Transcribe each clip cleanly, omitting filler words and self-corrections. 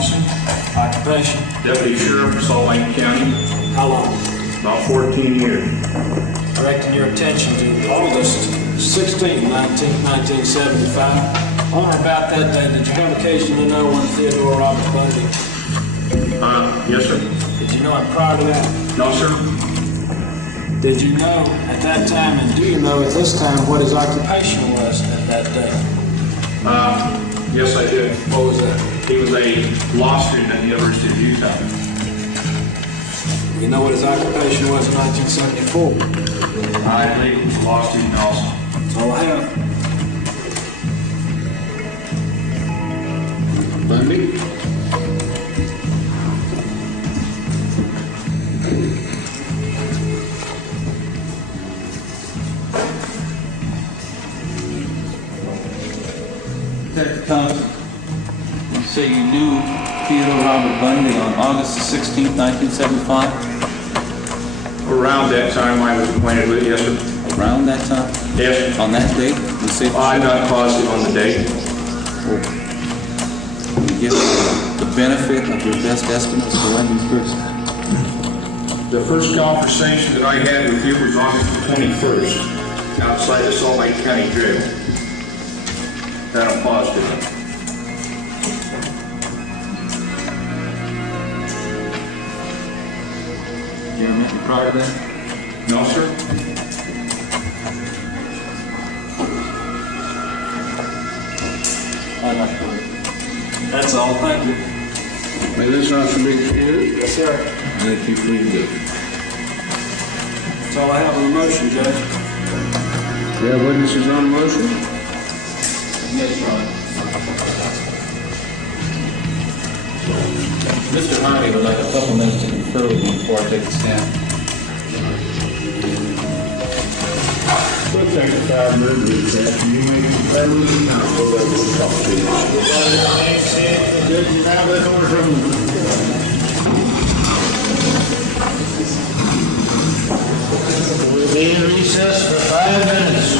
officer. Occupation. Deputy Sheriff, Salt Lake County. How long? About 14 years. Directing your attention to August 16, 1975. On or about that day, did you have occasion to know one Theodore Robert Bundy? Yes, sir. Did you know him prior to that? No, sir. Did you know at that time, and do you know at this time, what his occupation was at that day? Yes, I did. What was that? He was a law student at the University of Utah. You know what his occupation was in 1974? I believe he was a law student also. That's all I have. Bundy? Detective Thompson, you say you knew Theodore Robert Bundy on August 16, 1975? Around that time I was acquainted with, yes, sir. Around that time? Yes. On that date? You say for I'm sure? not positive on the date. You give the benefit of your best estimates for when these groups? The first conversation that I had with you was August 21st, outside the Salt Lake County Jail. That I'm positive of. Do you remember prior to that? No, sir. I'm not sure. That's all, thank you. May this not be excused? Yes, sir. Thank you, please. That's all I have on the motion, Judge. We have witnesses on the motion? Yes, Your Honor. Mr. Harvey would like a couple minutes to confer with me before I take the stand. We'll take a 5-minute recess. You may confer with the counsel that will talk to you. We'll be in recess for 5 minutes.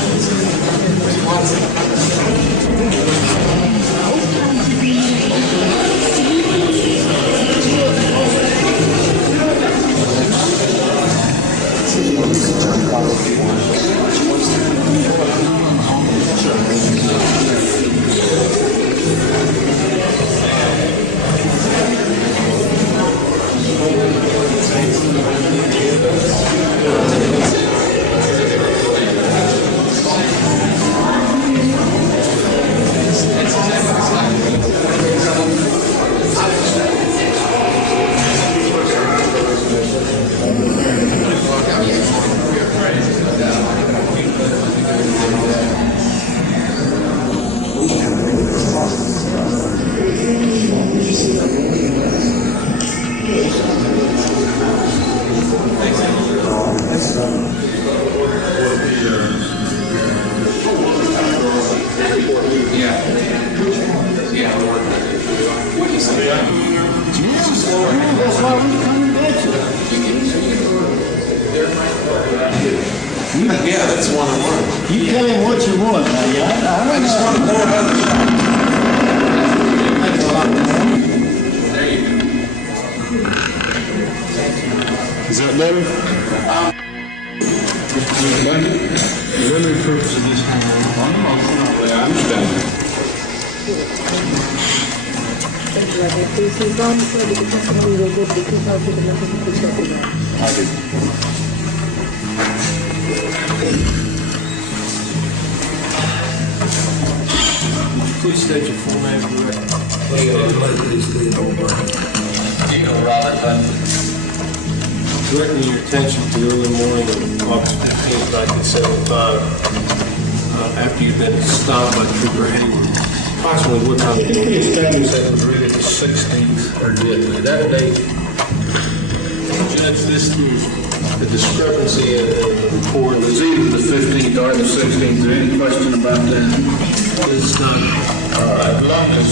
Yeah, that's one-on-one. You tell him what you want, now, I just want to pour another shot. There you go. Is that better? Mr. Bundy, let me prove to this one. I understand. I did. Please state your full name for the record. Theodore Robert Bundy. Directing your attention to the early morning of August 15th, 1975, after you've been stopped by Trooper Hayward. Approximately what time? Can we establish that it was really the 16th, or that date? Judge, this is the discrepancy in the report. It was either the 15th or the 16th. Is there any question about that? It's not. As long as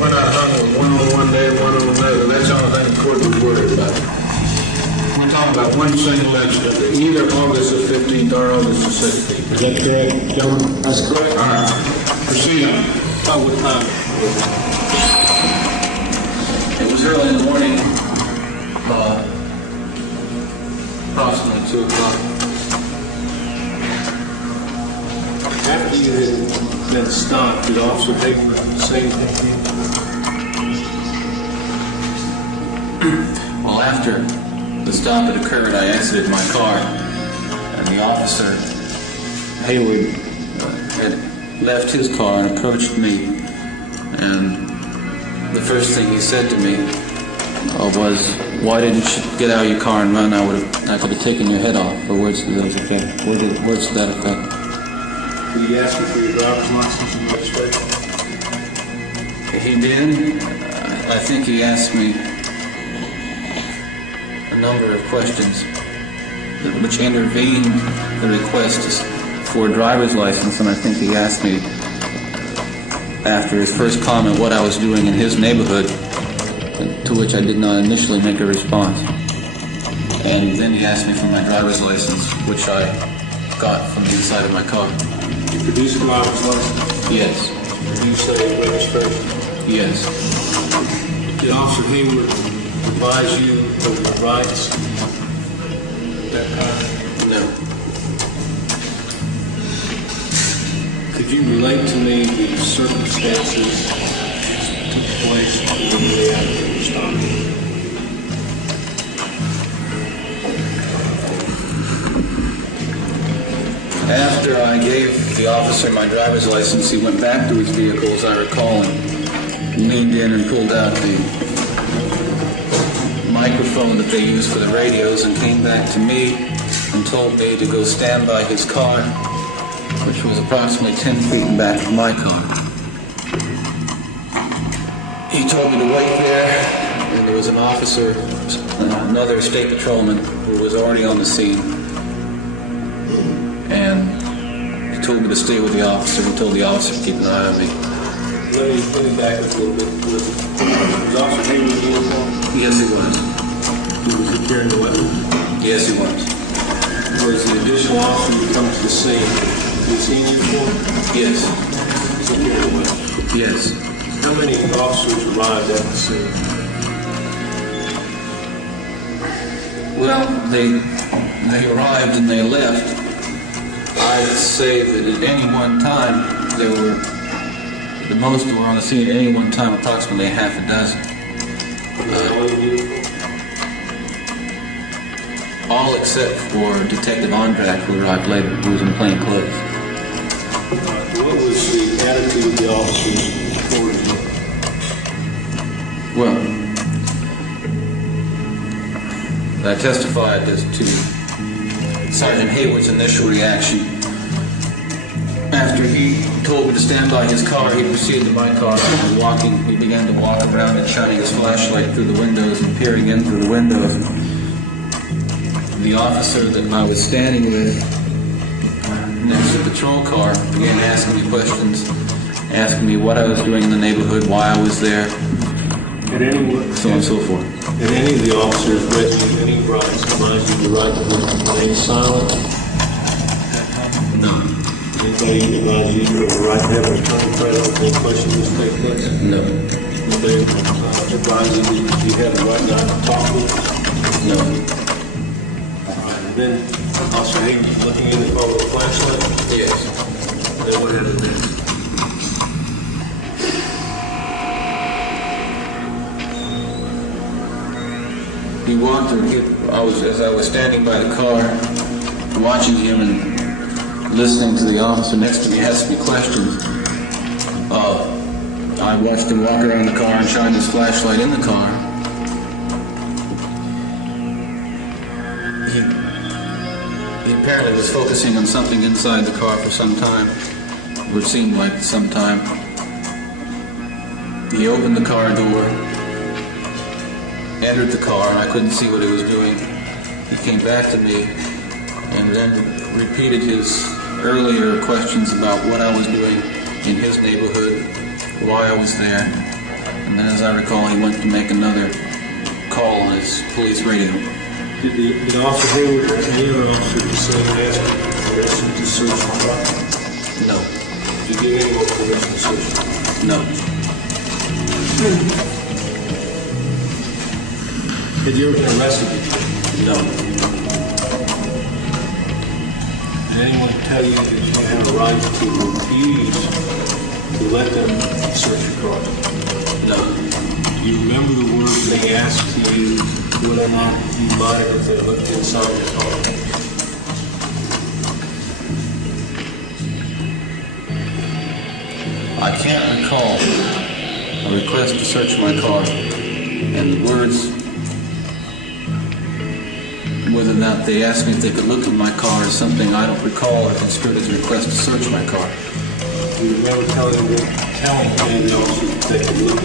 we're not hung with one on one day, one on another, that's the only thing the court was worried about. We're talking about one single incident, either August the 15th or August the 16th. Is that correct, gentlemen? That's correct. All right. Proceed on. About what time? was early in the morning, approximately 2 o'clock. After you had been stopped, did Officer Hayward say anything to you? Well, after the stop had occurred, I exited my car, and the officer, Hayward, had left his car and approached me, and the first thing he said to me was, "Why didn't you get out of your car and run? I could have taken your head off," or words to that effect. Words to that effect. Did he ask you for your driver's license and registration? He did. I think he asked me a number of questions, which intervened the request for a driver's license, and I think he asked me, after his first comment, what I was doing in his neighborhood, to which I did not initially make a response. And then he asked me for my driver's license, which I got from the inside of my car. You produced a driver's license? Yes. Did you say registration? Yes. Did Officer Hayward advise you of your rights at that time? No. Could you relate to me the circumstances that took place immediately after your stop? After I gave the officer my driver's license, he went back to his vehicle, as I recall, and leaned in and pulled out the microphone that they use for the radios and came back to me and told me to go stand by his car, which was approximately 10 feet in back of my car. He told me to wait there, and there was an officer, another state patrolman, who was already on the scene. And he told me to stay with the officer. He told the officer to keep an eye on me. Let me back up a little bit. Was Officer Hayward in uniform? Yes, he was. Was he carrying a weapon? Yes, he was. Was the additional officer who come to the scene, was he in uniform? Yes. Was he carrying a weapon? Yes. How many officers arrived at the scene? Well, they arrived and they left. I'd say that at any one time, there were, the most were on the scene at any one time, approximately half a dozen. All except for Detective Ondrak, who arrived later, who was in plain clothes. What was the attitude of the officers toward you? Well, I testified as to Sergeant Hayward's initial reaction. After he told me to stand by his car, he proceeded to my car and he began to walk around and shining his flashlight through the windows and peering in through the windows. The officer that I was standing with next to the patrol car began asking me questions, asking me what I was doing in the neighborhood, why I was there, so on and so forth. Did any of the officers read you any rights, advise you the right to remain silent? No. Anybody advise you of the right to have an attorney present if any questions take place? No. Did they advise you that you have the right not to talk with? No. And then Officer Hayward was looking in the car with a flashlight? Yes. Then what happened next? He walked, as I was standing by the car, watching him and listening to the officer next to me ask me questions. I watched him walk around the car and shine his flashlight in the car. He apparently was focusing on something inside the car for some time, or it seemed like some time. He opened the car door, entered the car, and I couldn't see what he was doing. He came back to me and then repeated his earlier questions about what I was doing in his neighborhood, why I was there, and then as I recall, he went to make another call on his police radio. Did Officer Hayward or any other officer at the scene ask you permission to search the property? No. Did you give anyone permission to search it? No. Had you ever been arrested before? No. Did anyone tell you that you have a right to refuse to let them search your car? No. Do you remember the words they asked you whether or not you might if they looked inside your car? I can't recall a request to search my car, and the words, whether or not they asked me if they could look in my car, is something I don't recall or construed as a request to search my car. Do you remember telling any of the officers that they could look at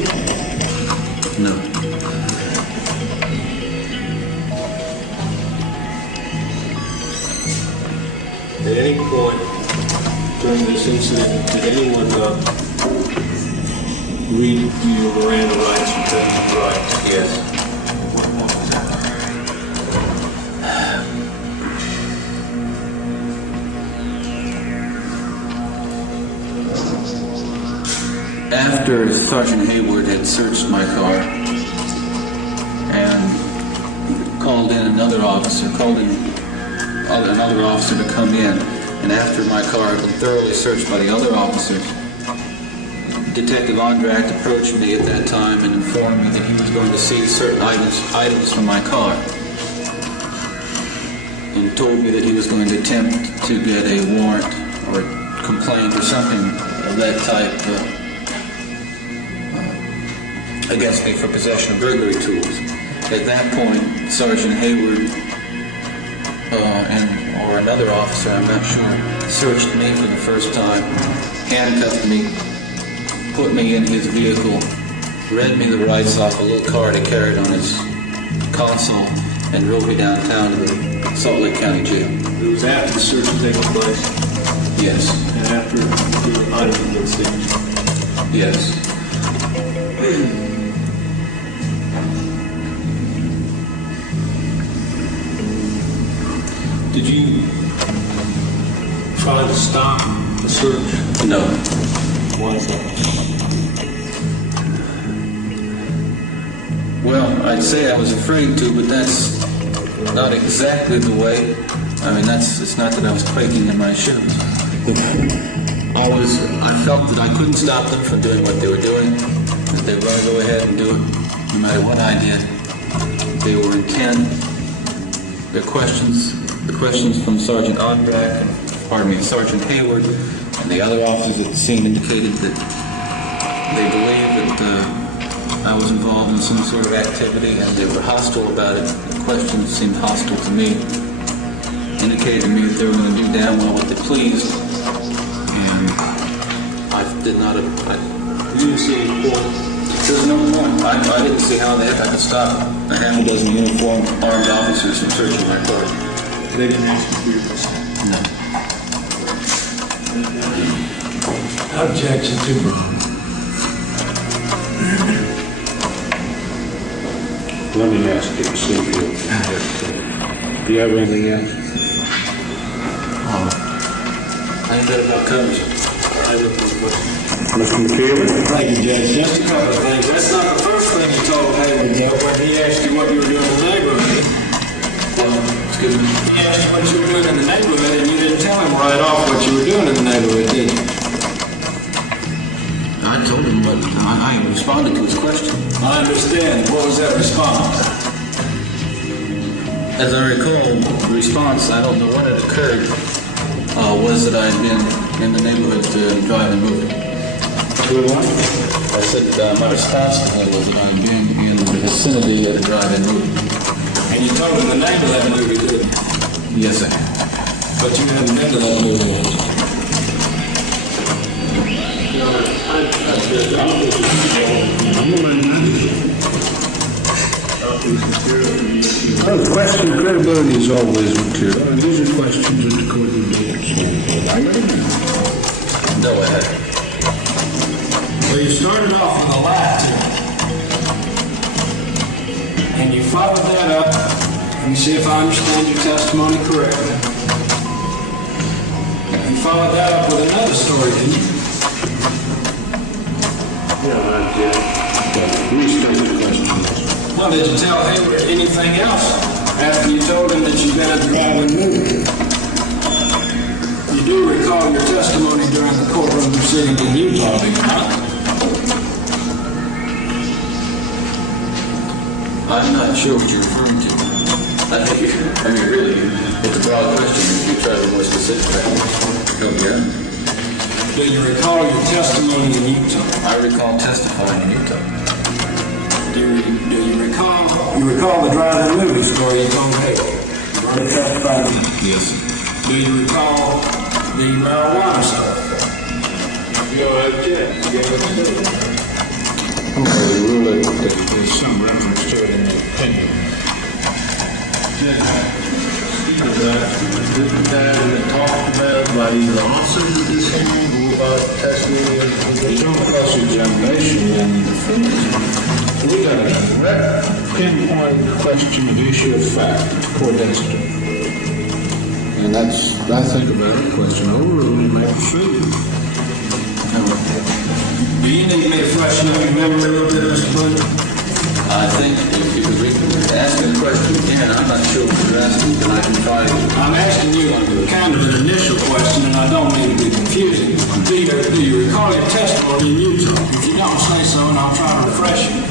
you? No. At any point during this incident, did anyone read you your Miranda rights and terms of rights? Yes. After Sergeant Hayward had searched my car and called in another officer to come in, and after my car had been thoroughly searched by the other officers, Detective Ondracht approached me at that time and informed me that he was going to seize certain items from my car, and told me that he was going to attempt to get a warrant or a complaint or something of that type against me for possession of burglary tools. At that point, Sergeant Hayward or another officer, I'm not sure, searched me for the first time, handcuffed me, put me in his vehicle, read me the rights off a little card he carried on his console, and drove me downtown to the Salt Lake County Jail. It was after the search had taken place Yes. and after your items had been seized. Yes. Did you try to stop the search? No. Why is that? Well, I'd say I was afraid to, but that's not exactly the way. I mean, it's not that I was quaking in my shoes. I felt that I couldn't stop them from doing what they were doing, that they were going to go ahead and do it no matter what I did. They were intent. The questions from Sergeant Ondracht, Sergeant Hayward, and the other officers at the scene indicated that they believed that I was involved in some sort of activity, and they were hostile about it. The questions seemed hostile to me, indicated to me that they were going to do damn well what they pleased, and I did not. You didn't see any point. There's no point. I didn't see how the heck I could stop a half a dozen uniformed armed officers from searching my car. They didn't ask you for your consent. No. Objection to Let me ask you, see if do you have anything else? I think that about covers it. I have no question. Mr. McKeever? Thank you, Judge. Just a couple of things. That's not the first thing you told Hayward, though, when he asked you what you were doing in the neighborhood. Excuse me. He asked you what you were doing in the neighborhood, and you didn't tell him right off what you were doing in the neighborhood, did you? I told him, but I responded to his question. I understand. What was that response? As I recall, the response, I don't know when it occurred, was that I had been in the neighborhood driving moving. I said my response to him was that I had been in the vicinity of the drive-in movie. And you told him the name of that movie, didn't you? Yes, sir. But you hadn't been to that movie. Well, the question of credibility is always material, and these are questions that the court will be answering. No, I hadn't. So you started off with a lie to him. And you followed that up, let me see if I understand your testimony correctly. You followed that up with another story, didn't you? Yeah, I did. But restate the question. No, Well, did you tell Hayward anything else after you told him that you've been at the drive-in movie? You do recall your testimony during the courtroom proceeding in Utah, do you not? I'm not sure what you're referring to. I mean, really, it's a broad question. If you try to be more specific, help you out. Do you recall your testimony in Utah? I recall testifying in Utah. Do you recall the drive-in movie story you told Hayward? You already testified. Yes. Do you recall the marijuana stuff? Go ahead, Jeff. Okay, we rule it that there's some reference to it in the opinion. Did that been talked about by either officers of this hearing or by testimony of the It's on cross-examination and defense. We got a direct pinpoint question of issue of fact, court incident. And that's, I think, a valid question. Overruled and make a decision. Do you need me to freshen up your memory a little bit, Mr. Bundy? I think if you could ask me the question again, I'm not sure what you're asking, and I can try to. I'm asking you kind of an initial question, and I don't mean to be confusing. Do you recall your testimony in Utah? If you don't, say so, and I'll try to refresh you.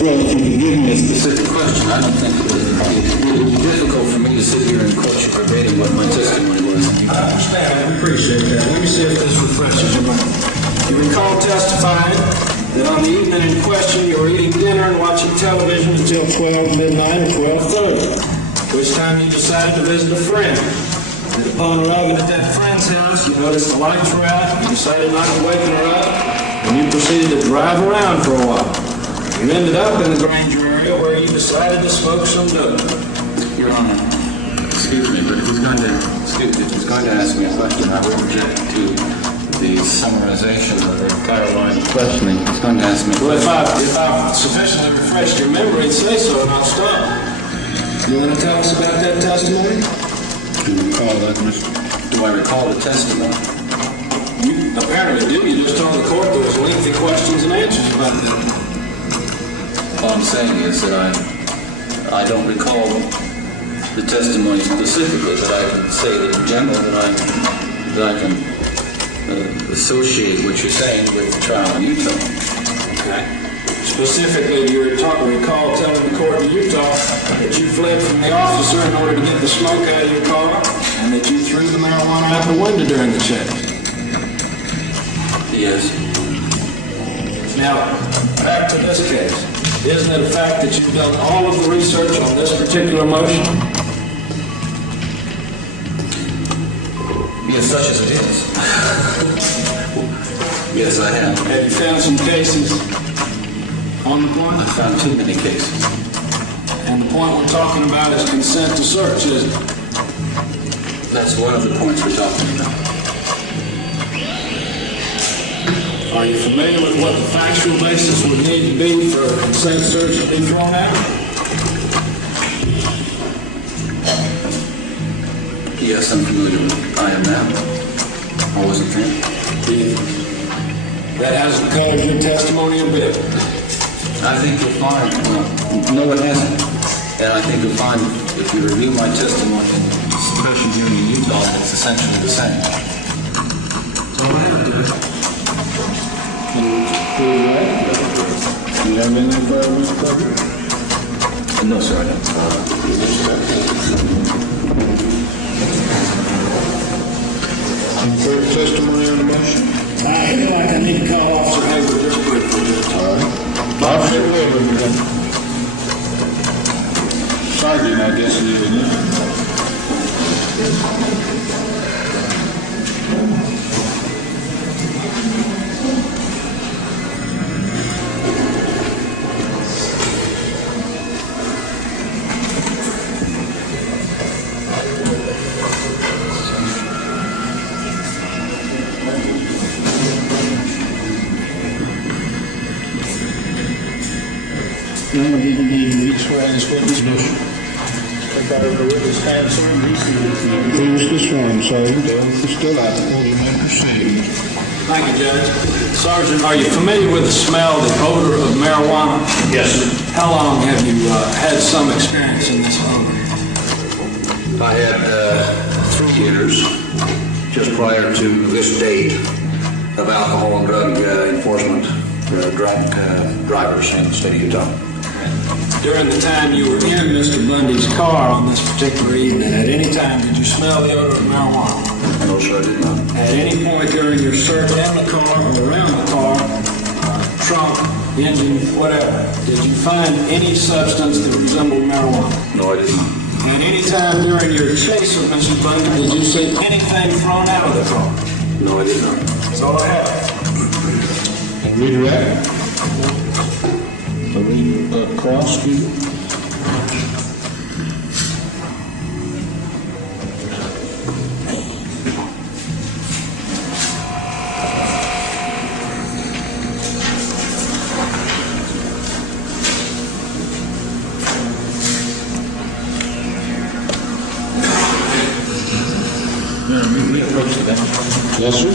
Well, if you can give me a specific question, I don't think it would be difficult for me to sit here and quote you verbatim what my testimony was. I understand. I appreciate that. Let me see if this refreshes your memory. You recall testifying that on the evening in question you were eating dinner and watching television until 12 midnight or 12:30, which time you decided to visit a friend. And upon arriving at that friend's house, you noticed the lights were out, you decided not to waken her up, and you proceeded to drive around for a while. You ended up in the Granger area where you decided to smoke some dope. Your Honor, excuse me, but if he's going to ask me a question, I will object to the summarization of the entire line of questioning. He's going to ask me. Well, if I've sufficiently refreshed your memory, say so, and I'll stop. You want to tell us about that testimony? Do you recall that, Mr.? Do I recall the testimony? You apparently do. You just told the court there was lengthy questions and answers about that. All I'm saying is that I don't recall the testimony specifically, but I can say that in general that I can associate what you're saying with the trial in Utah. Okay. Specifically, do you recall telling the court in Utah that you fled from the officer in order to get the smoke out of your car, and that you threw the marijuana out the window during the check? Yes. Now, back to this case. Isn't it a fact that you've done all of the research on this particular motion? Yes, such as it is. Yes, I have. Have you found some cases on the point? I found too many cases. And the point we're talking about is consent to search, isn't it? That's one of the points we're talking about. Are you familiar with what the factual basis would need to be for a consent search to be thrown out? Yes, I'm familiar with it. I am now. I wasn't there. That hasn't colored your testimony a bit. I think you'll find, well, no, it hasn't. And I think you'll find, if you review my testimony, especially here in Utah, it's essentially the same. That's all I have to do. Do you have anything further, Mr. President? No, sir, I don't. Any further testimony on the motion? I feel like I need to call Officer Hayward just briefly. All right. Officer Hayward, again. Sergeant, I guess it is now. No, he didn't need to swear in this witness. I got over with his hands on. He was sworn, so he's still out there. You may proceed. Thank you, Judge. Sergeant, are you familiar with the smell, the odor of marijuana? Yes, sir. How long have you had some experience in this odor? I had 3 years just prior to this date of alcohol and drug enforcement drivers in the state of Utah. During the time you were in Mr. Bundy's car on this particular evening, at any time did you smell the odor of marijuana? No, sir, I did not. At any point during your search in the car or around the car, trunk, engine, whatever, did you find any substance that resembled marijuana? No, I did not. At any time during your chase of Mr. Bundy, did you see anything thrown out of the car? No, I did not. That's all I have. Redirect. Cross, excuse me. Yes, sir.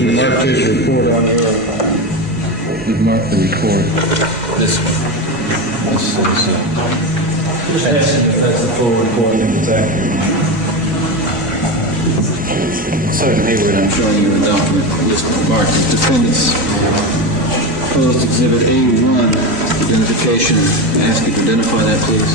You mark this report on your, you mark the report. This is, Just asking if that's the full report and it's accurate. Sergeant Hayward, I'm showing you a document listed marked as defendants. Proposed Exhibit A1, identification. May I ask you to identify that, please?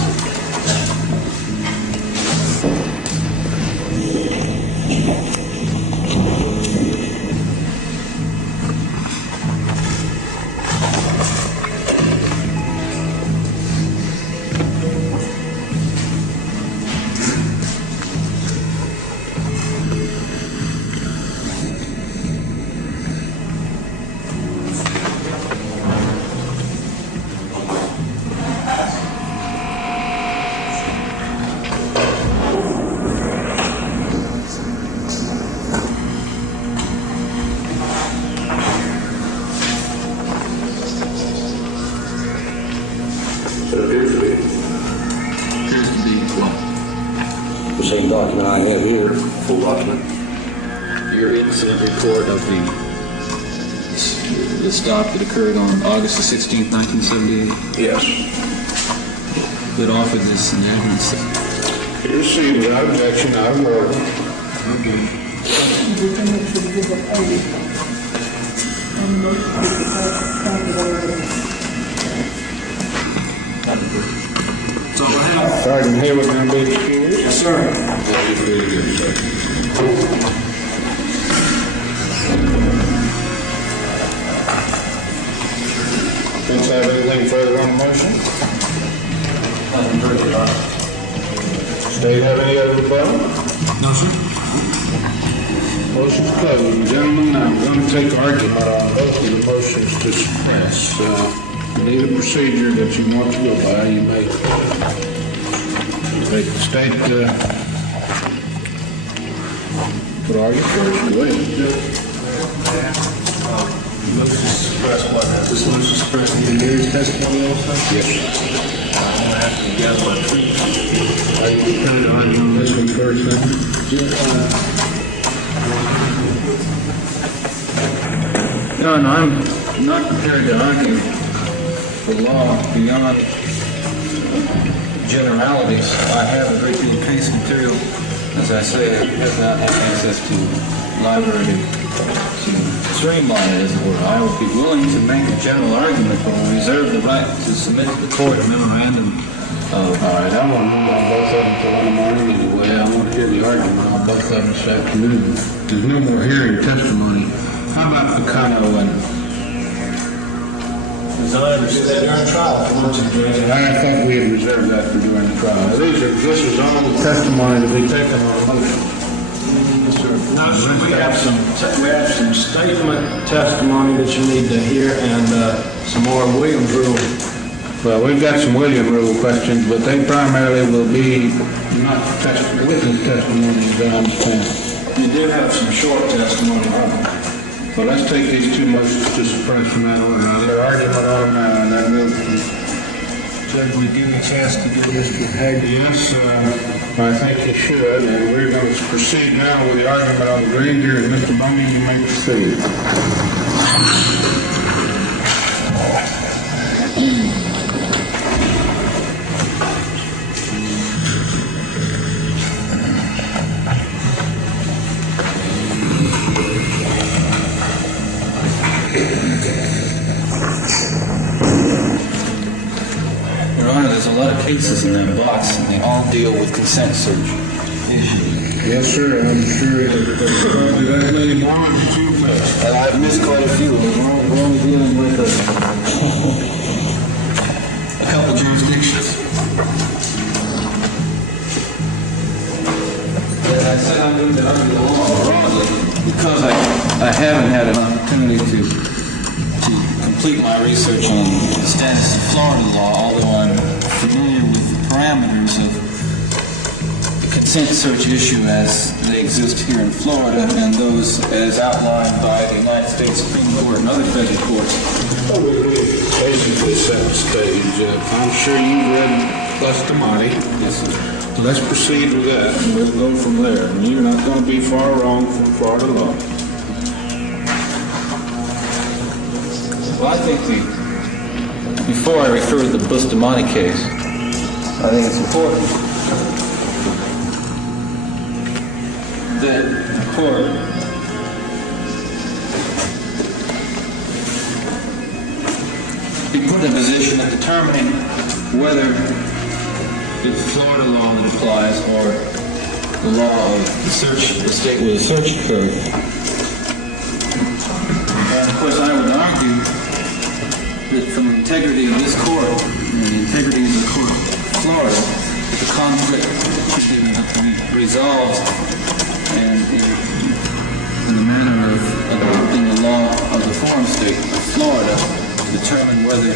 Appears to be what? The same document I have here, full document. Your incident report of the stop that occurred on August the 16th, 1978, yes. that offered this evidence. You received without objection, out of order. That's all I have. Sergeant Hayward, going to be excused. Yes, sir. Vince, have anything further on the motion? State have any other rebuttal? No, sir. Motion's closed. Gentlemen, I'm going to take argument on both of the motions to suppress. You need a procedure that you want to go by. You may take the state, could argue first. Go ahead. Motion to suppress what? This motion to suppress the Gary's testimony also? Yes. I'm gonna have to gather my troops. Are you trying to argue on this one first, then? No, I'm not prepared to argue the law beyond generalities. I have a great deal of case material. As I say, I have not had access to library to streamline it, as it were. I would be willing to make a general argument, but will reserve the right to submit to the court a memorandum of... All right, I want to move on both of them till in the morning anyway. I want to hear the argument on both of them this afternoon. There's no more hearing testimony. How about Picano and... As I understand, during trial, I think we had reserved that for during the trial. This is all testimony to be taken on a motion. no, sir, we have some statement testimony that you need to hear and some more Williams rule. Well, we've got some William Rule questions, but they primarily will be not witness testimony, as I understand. You do have some short testimony. Well, let's take these two motions to suppress from that order. I'll let argument on them now, and then we'll... Judge, we give you a chance to get Mr. Hager. Yes, I think you should, and we're going to proceed now with the argument on the Granger, and Mr. Bundy, you may proceed. Your Honor, there's a lot of cases in that box, and they all deal with consent search issues. Yes, sir, I'm sure there's probably that many more that you've missed. I've missed quite a few. We're only dealing with a couple jurisdictions. I said I'm going to argue the law broadly because I haven't had an opportunity to complete my research on the status of Florida law, although I'm familiar with the parameters of the consent search issue as they exist here in Florida and those as outlined by the United States Supreme Court and other federal courts. Oh, we basically set the stage. I'm sure you've read Bustamante. Yes, sir. Let's proceed with that, and we'll go from there. And you're not going to be far wrong from Florida law. Well, I think before I refer to the Bustamante case, I think it's important that the court be put in a position of determining whether it's Florida law that applies or the law of the state where the search occurred. And of course, I would argue that from the integrity of this court and the integrity of the court of Florida, the conflict should be resolved and in the manner of adopting the law of the forum state of Florida to determine whether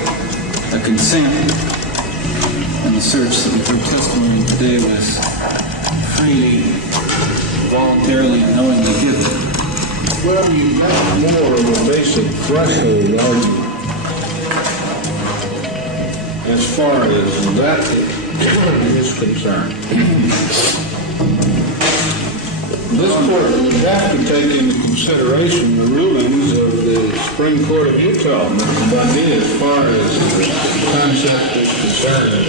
a consent and the search that we heard testimony today was freely, voluntarily, and knowingly given. Well, you've got more of a basic threshold argument as far as that is concerned. This court would have to take into consideration the rulings of the Supreme Court of Utah, Mr. Bundy, as far as the concept is concerned.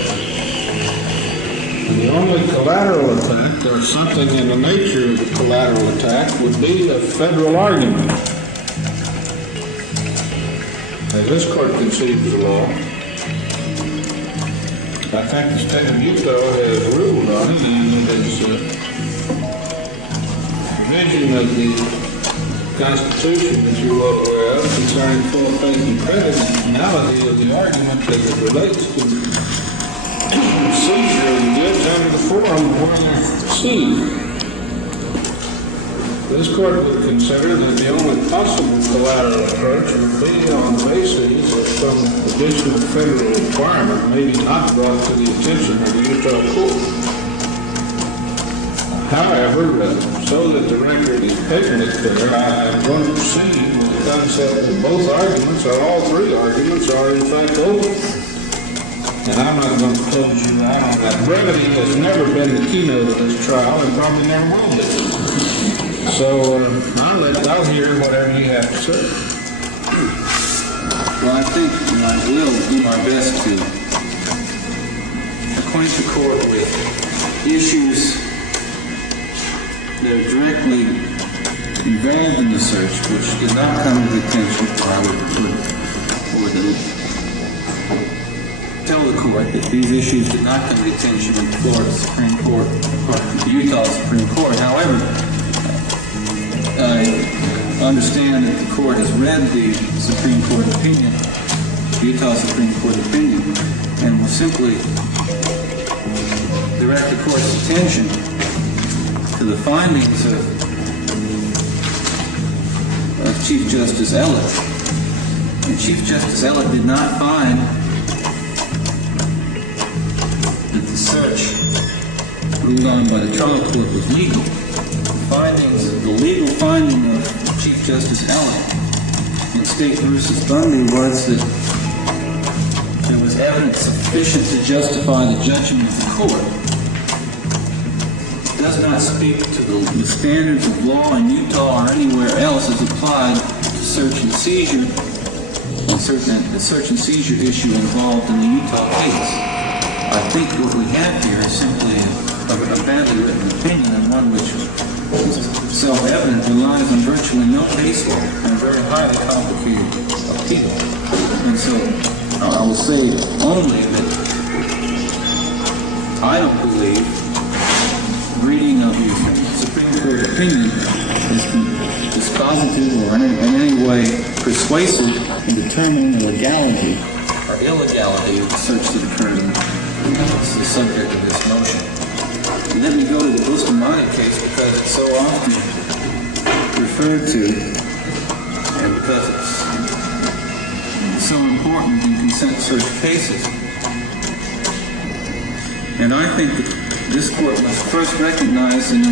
The only collateral attack, or something in the nature of the collateral attack, would be a federal argument. As this court conceives the law, I think the state of Utah has ruled on it, and it is provision of the Constitution, as you're well aware of, concerning full faith and credit, and the finality of the argument as it relates to seizure of the goods under the forum where they're seized. This court would consider that the only possible collateral approach would be on the basis of some additional federal requirement, maybe not brought to the attention of the Utah court. However, so that the record is patently clear, I am going to proceed with the concept that both arguments, or all three arguments, are in fact open. And I'm not going to close you out on that. Brevity has never been the keynote of this trial, and probably never will be. So I'll hear whatever you have to say. Well, I think I will do my best to acquaint the court with issues that are directly involved in the search, which did not come to the attention, or I would tell the court that these issues did not come to the attention of the Florida Supreme Court, or the Utah Supreme Court. However, I understand that the court has read the Supreme Court opinion, Utah Supreme Court opinion, and will simply direct the court's attention to the findings of Chief Justice Ellett. And Chief Justice Ellett did not find that the search ruled on by the trial court was legal. The legal finding of Chief Justice Ellett in State v. Bundy was that there was evidence sufficient to justify the judgment of the court. It does not speak to the standards of law in Utah or anywhere else as applied to search and seizure, the search and seizure issue involved in the Utah case. I think what we have here is simply a badly written opinion, and one which is self-evident, relies on virtually no case law and a very highly complicated appeal. And so I will say only that I don't believe reading of the Supreme Court opinion is dispositive or in any way persuasive in determining the legality or illegality of the search that occurred. It's the subject of this motion. And let me go to the Bustamante case because it's so often referred to and because it's so important in consent search cases. And I think that this court must first recognize in the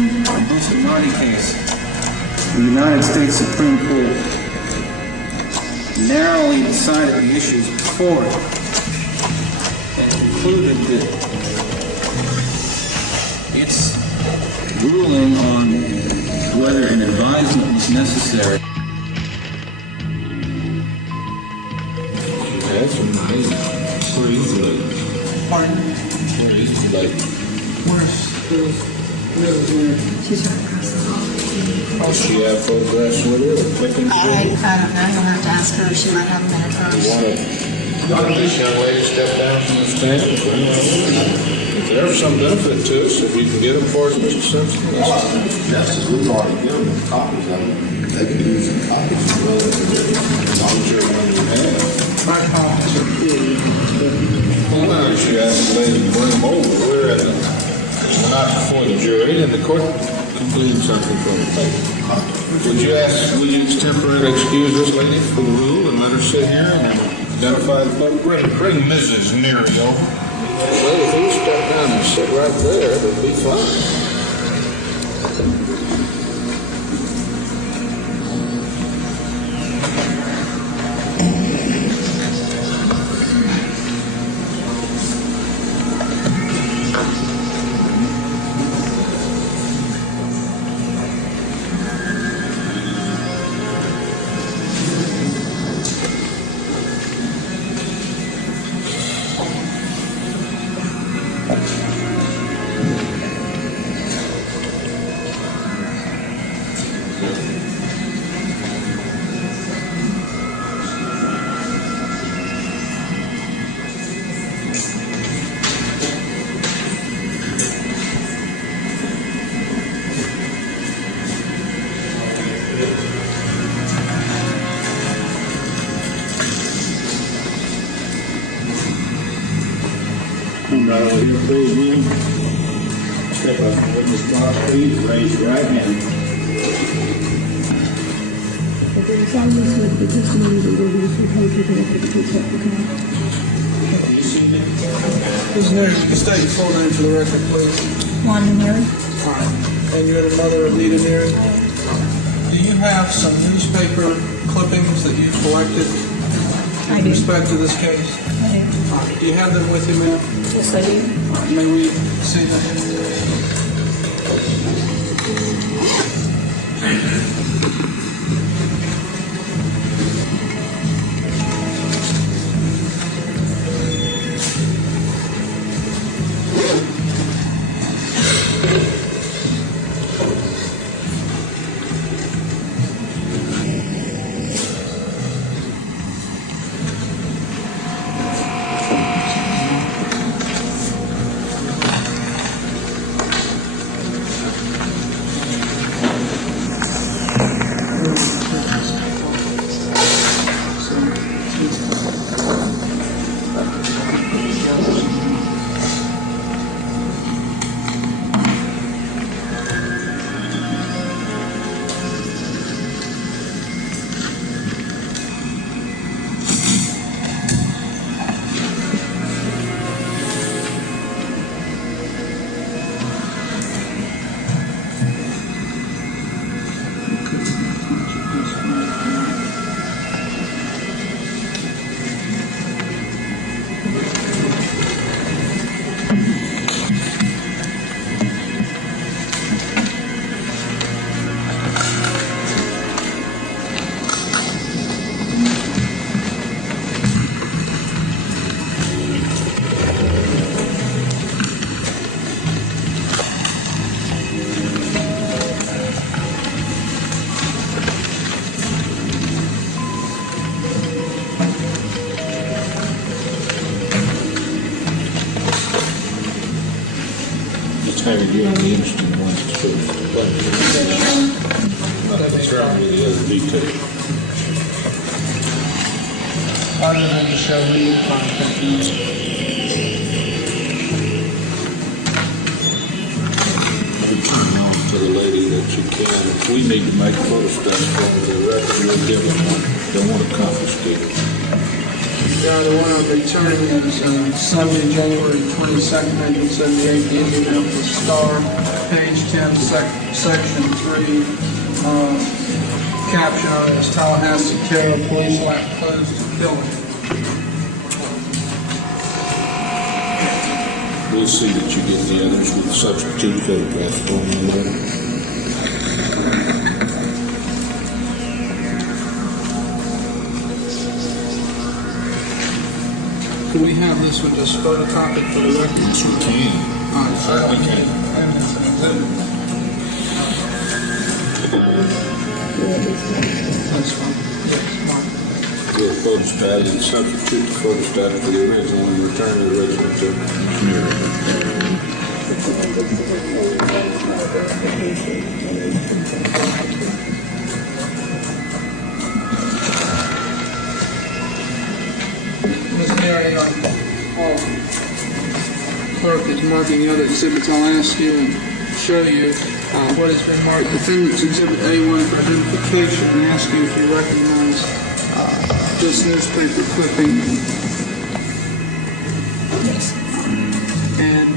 Bustamante case, the United States Supreme Court narrowly decided the issues before it and concluded that its ruling on whether an advisement was necessary. That's nice. Where is it? Pardon? Where is it? Where's Mrs. Mary? She's right across the hall. Oh, she have photographs with her? Clicking I don't know. You'll have to ask her. She might have them in her purse. Want this young lady step down from the stand? There's some benefit to us if you can get them for us, Mr. Simpson. Justice, we've already given them copies of them. They can use the copies. As long as you're one you have. My copies are here. Well, why don't you ask the lady to bring them over? We're not before the jury, and the court can glean something from the paper. Would you extemporarily excuse this lady for the rule and let her sit here and identify the vote? Bring Mrs. Neary over. Well, if you step down and sit right there, it'll be fine. Come right over here, please, man. Step up with this block, please. Raise your right hand. Ms. Neary, you can state your full name for the record, please. Wanda Mary? All right. And you're the mother of Nita Neary? Do you have some newspaper clippings that you collected I in do. respect to this case? I do. All right. Do you have them with you, ma'am? Yes, I do. All right. May we see them? figured you would be interested in one that's not concerned with the other details. Other than to show me the content. Turn on to the lady that you can. If we need to make photostats for the record, we'll give them one. Don't want to confiscate it. Yeah, the one I'm returning is Sunday, January 22nd, 1978, the Indianapolis Star, page 10, section 3. Caption on it is Tallahassee Terror, Police Lap Closed to Killing. We'll see that you get the others with substitute photographs for me later. Can we have this one just photocopied for the record? Yes, we can. All right, so we can. And it's an exhibit. That's fine. Yes, fine. We'll photostat and substitute the photostat for the original and return the original to Mary. Ms. Mary, our clerk is marking other exhibits. I'll ask you and show you what has been marked. Defendant's Exhibit A1 for identification, and ask you if you recognize this newspaper clipping. And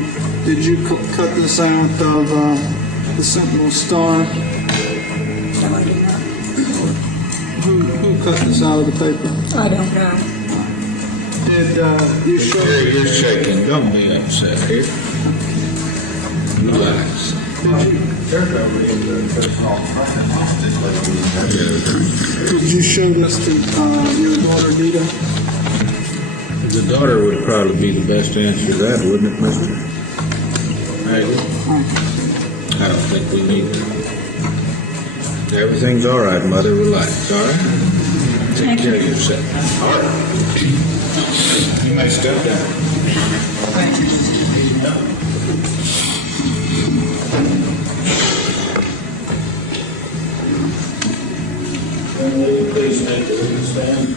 did you cut this out of the Sentinel Star? Who cut this out of the paper? I don't know. Did you show? You're shaking. Don't be upset here. Relax. Did you show this to your daughter, Dita? The daughter would probably be the best answer to that, wouldn't it, Mr. Hagley? I don't think we need to. Everything's all right, Mother. Relax, all right? Take care of yourself. All right. You may step down. Thank you. Please take the witness stand.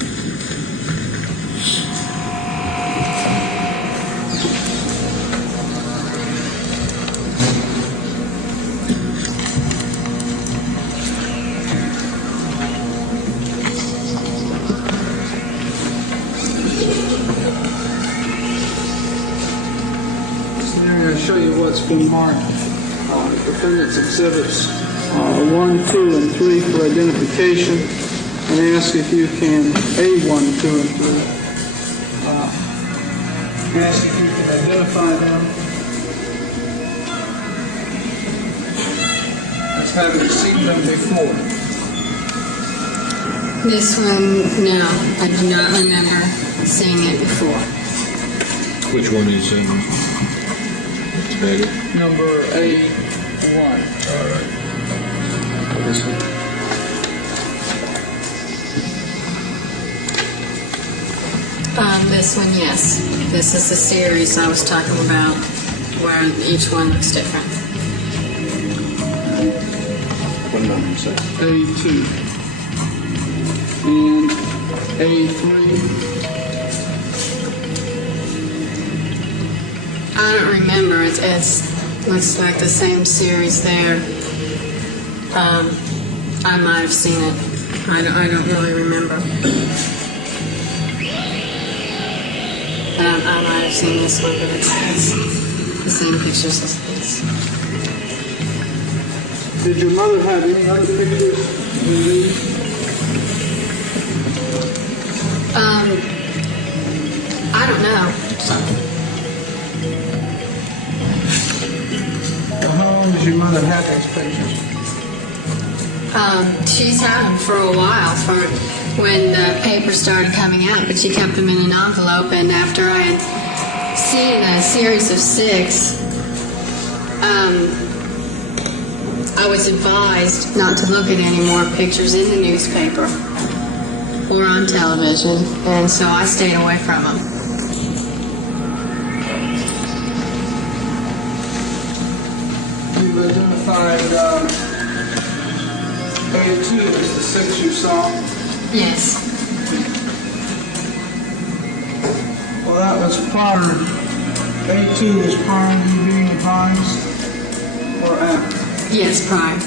I'll show you what's been marked. Defendant's Exhibits 1, 2, and 3 for identification, and ask if you can A1, 2, and 3. Ask if you can identify them as having seen them before. This one, no, I do not remember seeing it before. Which one are you saying? Ready? Number A1. All right. This one? This one, yes. This is the series I was talking about, where each one looks different. What number you say? A2 and A3. I don't remember. It looks like the same series there. I might have seen it. I don't really remember. I might have seen this one, but it's the same pictures as this. Did your mother have any other pictures than these? I don't know. Well, how long has your mother had those pictures? She's had them for a while, for when the paper started coming out, but she kept them in an envelope, and after I had seen a series of 6, I was advised not to look at any more pictures in the newspaper or on television, and so I stayed away from them. identified A2 as the 6 you saw. Yes. Well, that was prior. A2 was prior to you being advised, or after? Yes, prior.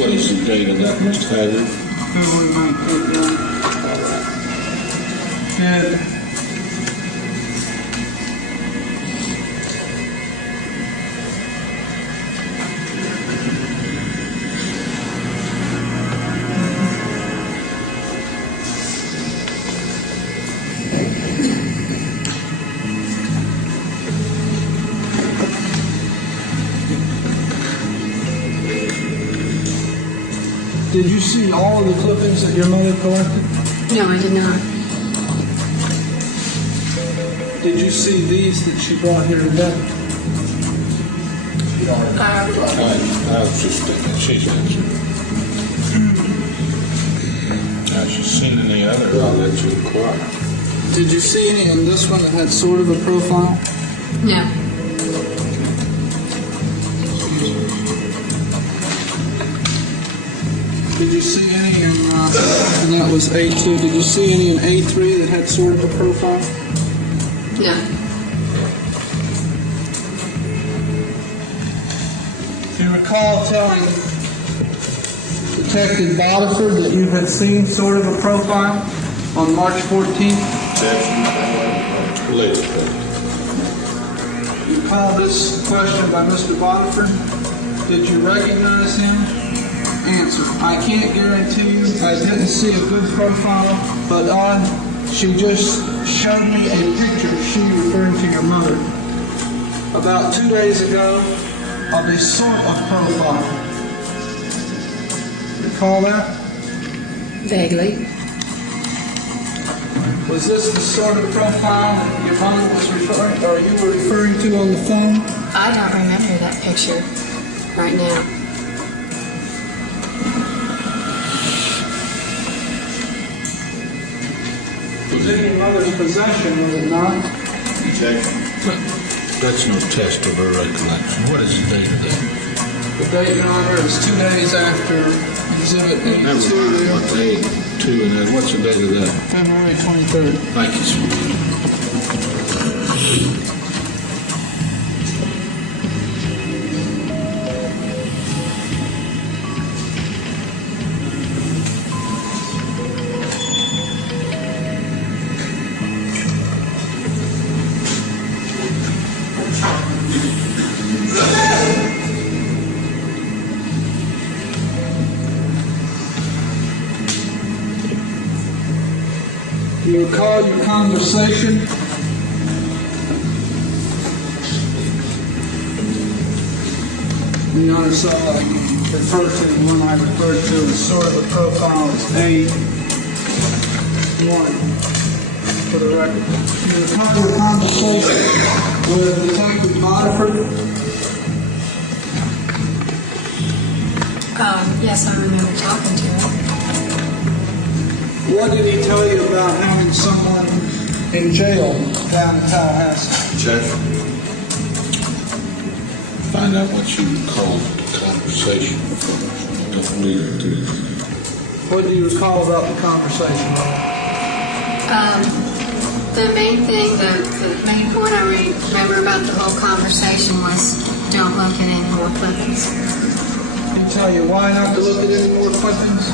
What is the date of that, Mr. Haggard? February 19th. Did you see all of the clippings that your mother collected? No, I did not. Did you see these that she brought here today? I was just thinking, she's answered. Has she seen any other? I'll let you inquire. Did you see any in this one that had sort of a profile? No. Did you see any in, and that was A2, did you see any in A3 that had sort of a profile? No. Do you recall telling Detective Botiford that you had seen sort of a profile on March 14th? Later. You called this question by Mr. Botiford. Did you recognize him? Answer. I can't guarantee you. I didn't see a good profile, but she just showed me a picture, she referring to your mother, about 2 days ago of a sort of profile. Recall that? Vaguely. Was this the sort of profile your mother was referring, or you were referring to on the phone? I don't remember that picture right now. It was in your mother's possession, was it not? That's no test of her recollection. What is the date of that? The date, Your Honor, is 2 days after Exhibit Never mind 82, what day, 2 and then, what's the date of that? February 23rd. Thank you, sir. You recall your conversation? The Honor saw referred to the one I referred to as sort of a profile as A1 for the record. You recall your conversation with Detective Botiford? Yes, I remember talking to her. What did he tell you about having someone in jail down in Tallahassee? Check. Find out what you called the conversation first. Don't leave it to you. What do you recall about the conversation? The main thing, the main point I remember about the whole conversation was don't look at any more clippings. Did he tell you why not to look at any more clippings?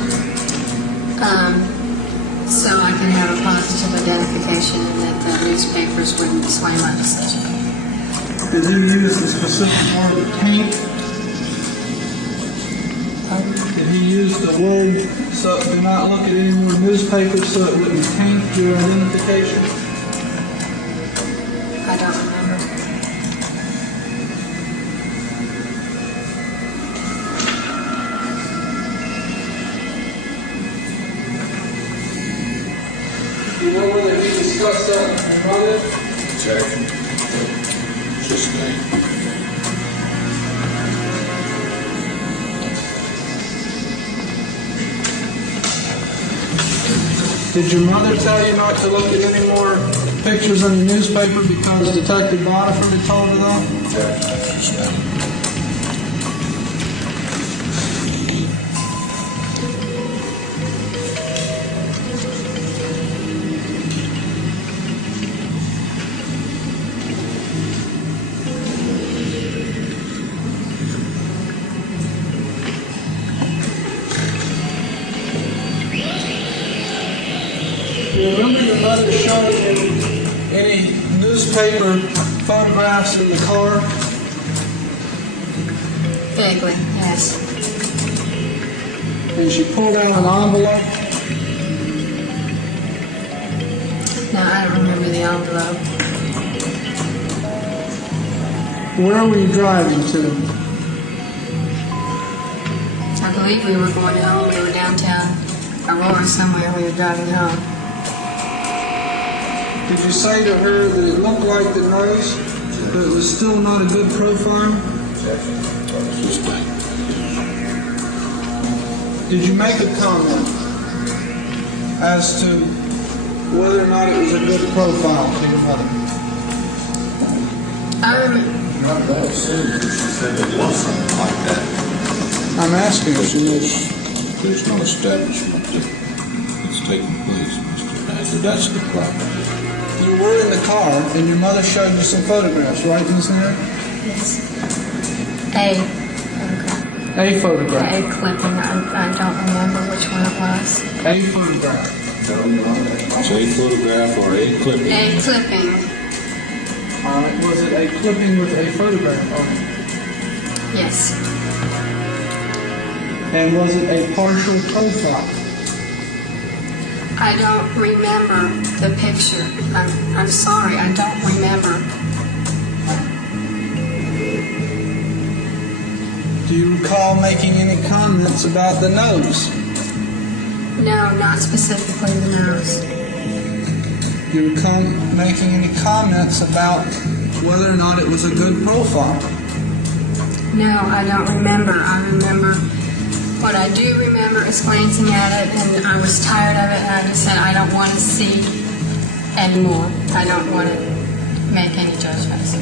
So I can have a positive identification and that the newspapers wouldn't sway my decision. Did he use the specific word taint? Did he use the word, so do not look at any more newspapers so it wouldn't taint your identification? I don't remember. You know whether he discussed that with your mother? Check. Just name. Did your mother tell you not to look at any more pictures in the newspaper because Detective Botiford had told her that? Just name. you remember your mother showing you any newspaper photographs in the car? Vaguely, yes. And she pulled out an envelope? No, I don't remember the envelope. Where were you driving to? I believe we were going home. We were downtown Aurora somewhere. We were driving home. Did you say to her that it looked like the nose, but it was still not a good profile? Did you make a comment as to whether or not it was a good profile to your mother? I remember. Not that soon, she said it was something like that. I'm asking you. There's no establishment that's taking place, Mr. Hager. That's the problem. You were in the car, and your mother showed you some photographs, right, Ms. Mary? Yes. A photograph. A photograph. A clipping. I don't remember which one it was. A photograph. It's a photograph or a clipping. A clipping. All right. Was it a clipping with a photograph on it? Yes. And was it a partial profile? I don't remember the picture. I'm sorry. I don't remember. Do you recall making any comments about the nose? No, not specifically the nose. Do you recall making any comments about whether or not it was a good profile? No, I don't remember. I remember. What I do remember is glancing at it, and I was tired of it, and I just said, I don't want to see anymore. I don't want to make any judgments.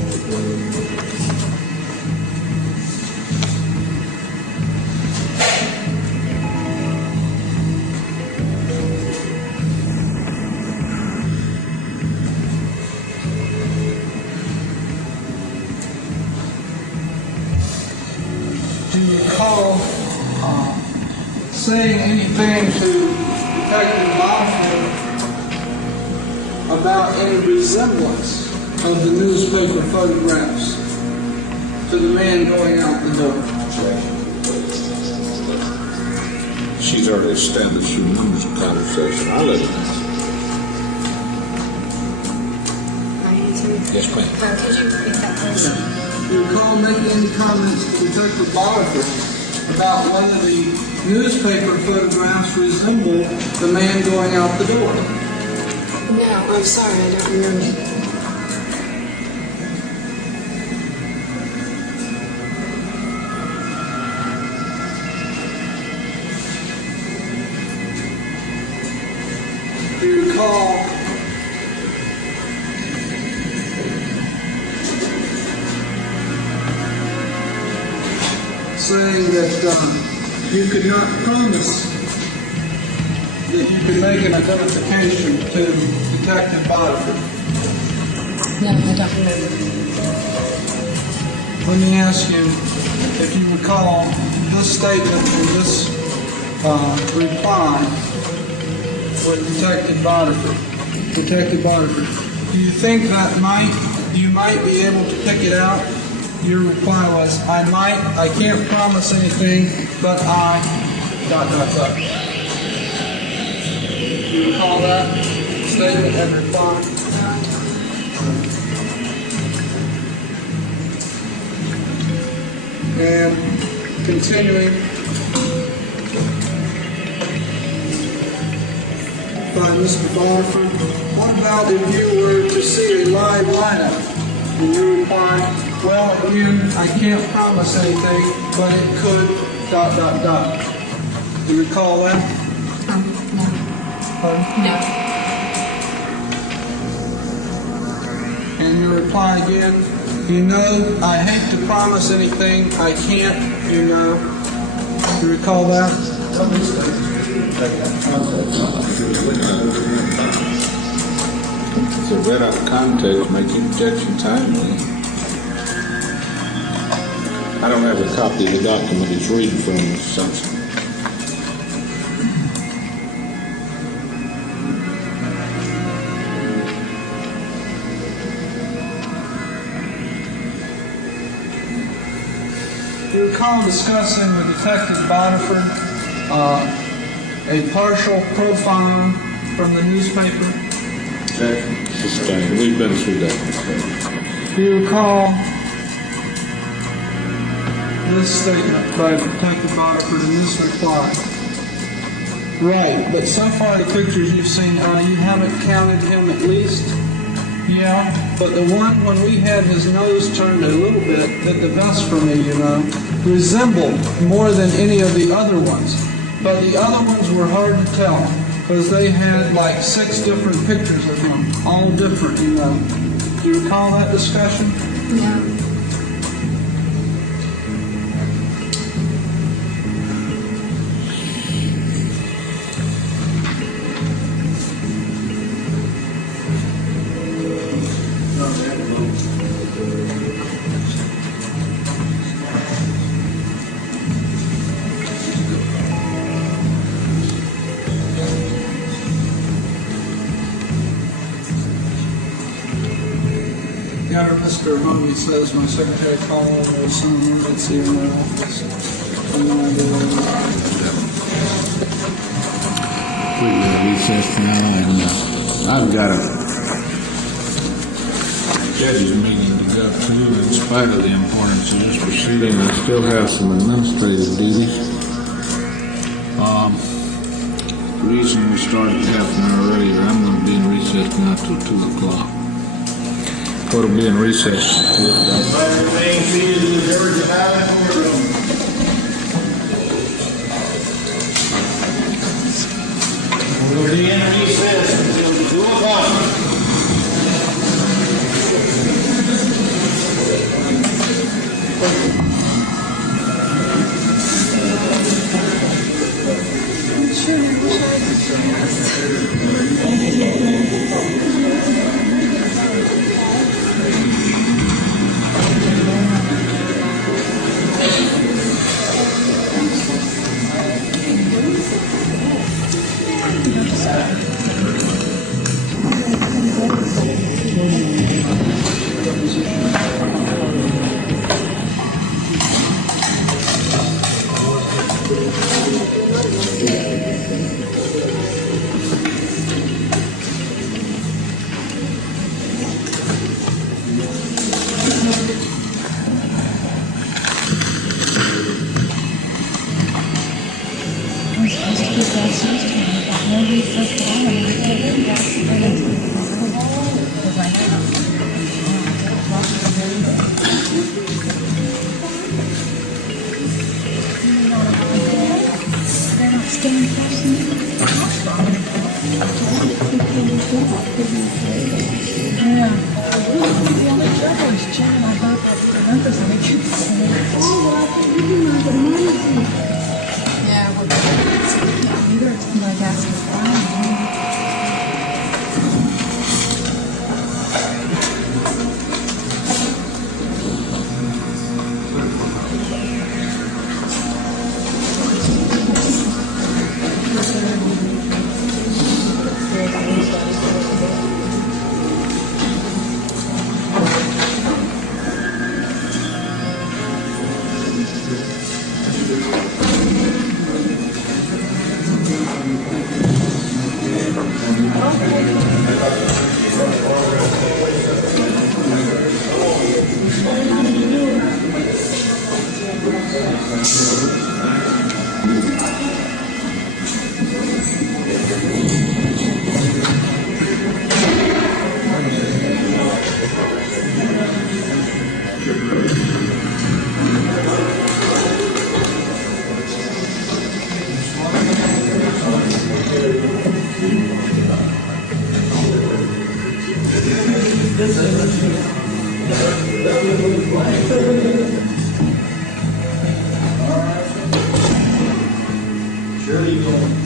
Do you recall saying anything to Detective Bonfield about any resemblance of the newspaper photographs to the man going out the door? She's already established your numbers of conversation. I'll let her know. My answer? Yes, ma'am. Could you repeat that, please? Do you recall making any comments to Detective Bonfield about whether the newspaper photographs resemble the man going out the door? No, I'm sorry. I don't remember. Do you recall saying that you could not promise that you could make an identification to Detective Bodiford? No, I don't remember. Let me ask you if you recall this statement and this reply with Detective Bodiford. Detective Bodiford, do you think that you might be able to pick it out? Your reply was, I can't promise anything, but I... ... Do you recall that statement and reply? And continuing by Mr. Boniford, what about if you were to see a live lineup? And you reply, well, again, I can't promise anything, but it could... ... Do you recall that? No. Pardon? No. And you reply again, you know, I hate to promise anything, I can't, you know. Do you recall that? So read out of context, make your objection timely. I don't have a copy of the document he's reading from, Mr. Simpson. recall discussing with Detective Boniford a partial profile from the newspaper? Sustained. We've been through that. Do you recall this statement by Detective Boniford in his reply? Right, but so far the pictures you've seen, you haven't counted him at least? Yeah, but the one when we had his nose turned a little bit did the best for me, you know. Resembled more than any of the other ones. But the other ones were hard to tell because they had like 6 different pictures of him, all different, you know. Do you recall that discussion? Yeah. Mr. Bundy says my secretary called over someone that's here in their office. We're going to recess now, and I've got a judges meeting to go to. In spite of the importance of this proceeding, I still have some administrative duties. The reason we started half an hour earlier, I'm going to be in recess now till 2 o'clock. What'll be in recess? We'll be in recess until 2 o'clock.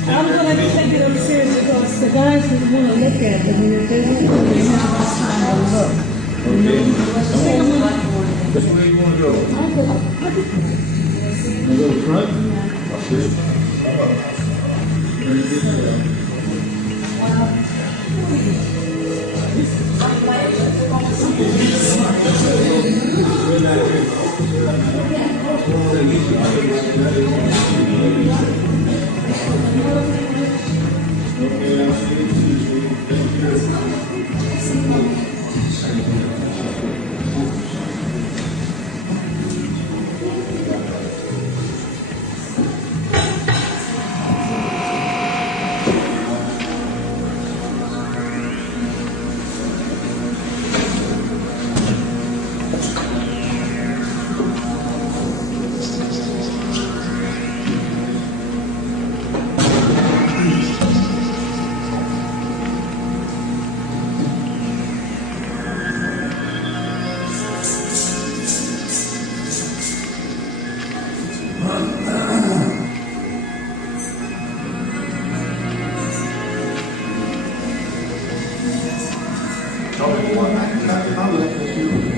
I'm going to take it upstairs because the guys that want to look at it, I mean, if they don't know, they have time to look. Which way you want to go? You go to the front? Tell me what, I looked at you.